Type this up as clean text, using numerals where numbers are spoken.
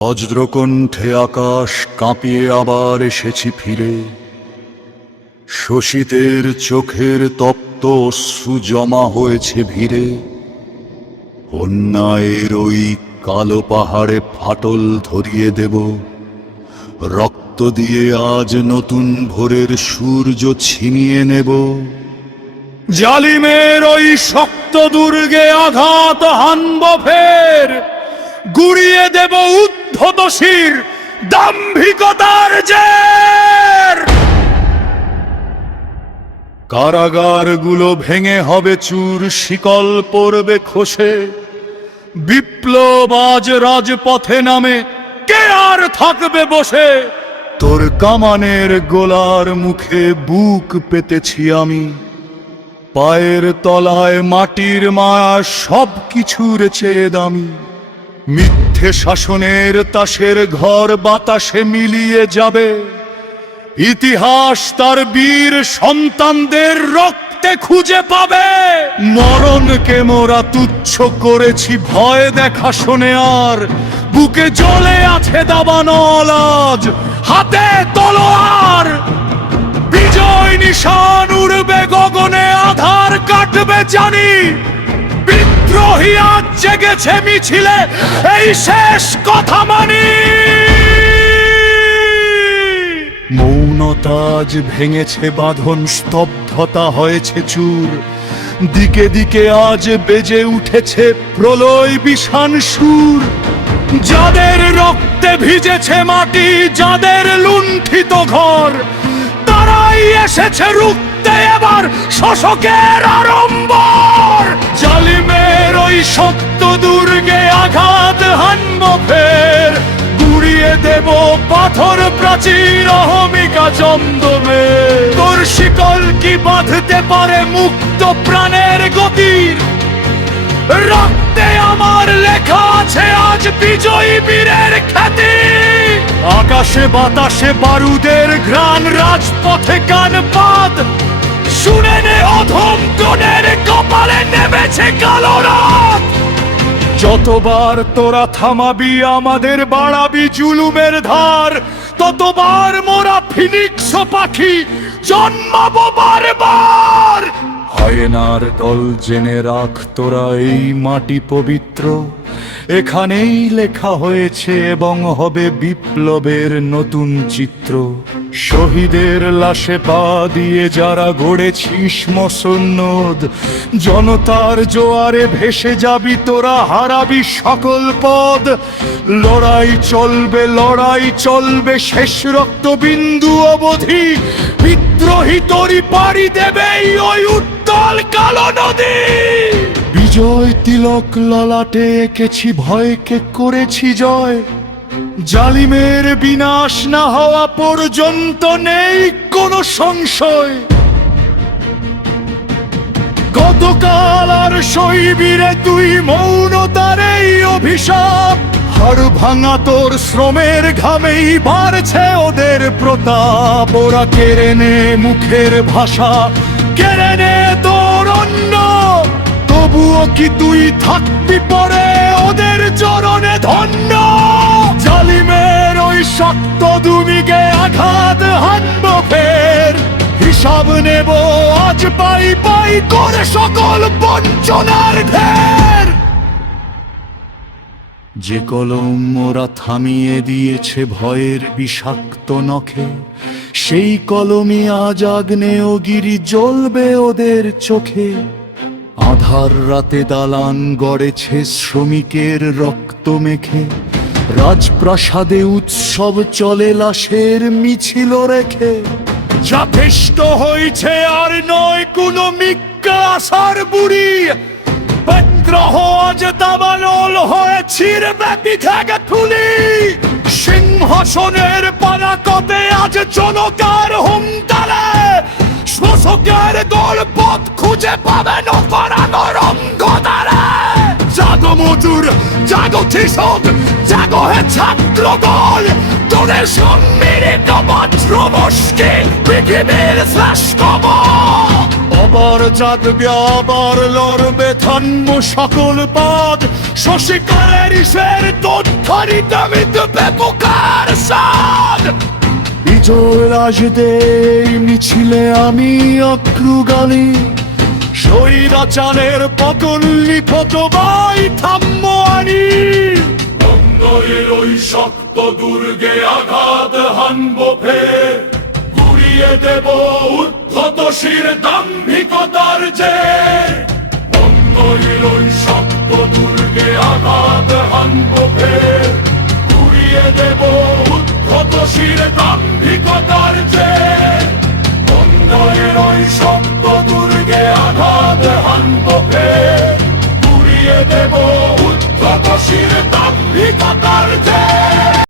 বজ্রকণ্ঠে আকাশ কাঁপিয়ে আবার এসেছি ফিরে। শোষিতের চোখের তপ্ত অশ্রু জমা হয়েছে ভিড়ে। অন্যায়ের ওই কালো পাহাড়ে ফাটল ধরিয়ে দেব। রক্ত দিয়ে আজ নতুন ভোরের সূর্য ছিনিয়ে নেব। জালিমের ওই শক্ত দুর্গে আঘাত হানব ফের। গুড়িয়ে দেব উদ্ধত শির দাম্ভিকতার জের। কারাগারগুলো ভেঙে হবে চুর, শিকল পড়বে খসে। বিপ্লব আজ রাজপথে নামে, কে আর থাকবে বসে? তোর কামানের গোলার মুখে বুক পেতেছি আমি। পায়ের তলায় মাটির মায়া সব কিছুর চেয়ে দামি। মিথ্যে শাসনের তাসের ঘর বাতাসে মিলিয়ে যাবে। ইতিহাস তার বীর সন্তানদের রক্তে খুঁজে পাবে। মরণকে মোরা তুচ্ছ করেছি ভয় দেখা শোনে আর। বুকে জ্বলে আছে দাবানল আজ, হাতে তলোয়ার। বিজয় নিশান উড়বে গগনে, আধার কাটবে জানি। বিদ্রোহী আজ জেগেছে মিছিলে, এই শেষ কথা মানি। মৌনতা আজ ভেঙেছে বাঁধন, স্তব্ধতা হয়েছে চুর। দিকে দিকে আজ বেজে উঠেছে প্রলয় বিষাণ সুর। যাদের রক্তে ভিজেছে মাটি, যাদের লুণ্ঠিত ঘর, তারাই এসেছে রুখতে এবার শোষকের আড়ম্বর। জালিমের ওই শক্ত দুর্গে আঘাত হানব ফের। গুড়িয়ে দেব পাথর প্রাচীর অহমিকা জমদমে। তোর শিকল কি বাঁধতে পারে মুক্ত প্রাণের গতির? রক্তে আমার লেখা আছে আজ বিজয়ী বীরের খ্যাতি। আকাশে বাতাসে বারুদের ঘ্রাণ, রাজপথে কানপাত। শুনে নে অধম গণের কপালে নেমেছে কালো রাত। যতবার তোরা থামাবি আমাদের, বাড়াবি জুলুমের ধার, ততবার মোরা ফিনিক্স পাখি জন্মাবো বারবার। হায়েনার দল জেনে রাখ তোরা, এই মাটি পবিত্র। এখানেই লেখা হয়েছে এবং হবে বিপ্লবের নতুন চিত্র। শহীদের লাশে পা দিয়ে যারা গড়েছিস মসনদ, জনতার জোয়ারে ভেসে যাবি তোরা, হারাবি সকল পদ। লড়াই চলবে শেষ রক্তবিন্দু অবধি। বিদ্রোহী তরি পাড়ি দেবে ওই উত্তাল কালো নদী। বিজয় তিলক ললাটে এঁকেছি, ভয়কে করেছি জয়। জালিমের বিনাশ না হওয়া পর্যন্ত নেই কোনো সংশয়। গতকাল আর সইবিরে তুই মৌনতার এই অভিশাপ। হাড় ভাঙা তোর শ্রমের ঘামেই বাড়ছে ওদের প্রতাপ। ওরা কেড়ে নে মুখের ভাষা, কেড়ে নে তোর অন্ন। তবুও কি তুই থাকবি পরে ওদের চরণে ধন্য? জালিমের ওই শক্ত দুমিকে আঘাত হানব ফের। হিসাব নেব আজ পাই পাই করে সকল বঞ্চনার ঢের। যে কলম ওরা থামিয়ে দিয়েছে ভয়ের বিষাক্ত নখে, সেই কলমই আজ আগ্নেয়গিরি জ্বলবে ওদের চোখে। আধার রাতে দালান গড়েছে শ্রমিকের রক্ত মেখে। রাজপ্রাসাদে উৎসব চলে লাশের মিছিল রেখে। যথেষ্ট হয়েছে আর নয় কোনো মিক্কা আশার বুড়ি। বিদ্রোহ আজ দাবানল হয়ে ছিঁড়বে পিঠে থুলি। সিংহাসনের পানাকতে আজ জনতার হুঙ্কারে। শোষকের দল পথ খুঁজে পাবে নকরানো রঙ্গদারে। জাগো মজুর, জাগো কৃষক, জাগো হে ছাত্র দল। তোদের সম্মিলিত বজ্র মুষ্টি পৃথিবীর শ্রেষ্ঠ বল। আবার জাগবে আবার লড়বে থাম্য সকল পদ শশীকারের ইসের তথ্যরিত মিটবে পোকার সাদ বিজয় আসবে এই মিছিলে আমি অগ্রগামী স্বৈরাচারের পতন নিপত বাই থাম্য আনি অন্যের ওই শক্ত দুর্গে আঘাত হানব ফের গুড়িয়ে দেব উদ্ধত শির দাম্ভিকতার যে অন্যের ওই শক্ত দুর্গে আঘাত হানব ফের গুড়িয়ে দেব উদ্ধত শির দাম্ভিকতার যে অন্যের ওই শক্ত দুর্গে আঘাত হানব ফের গুড়িয়ে দেব উদ্ধত শির দাম্ভিকতার যে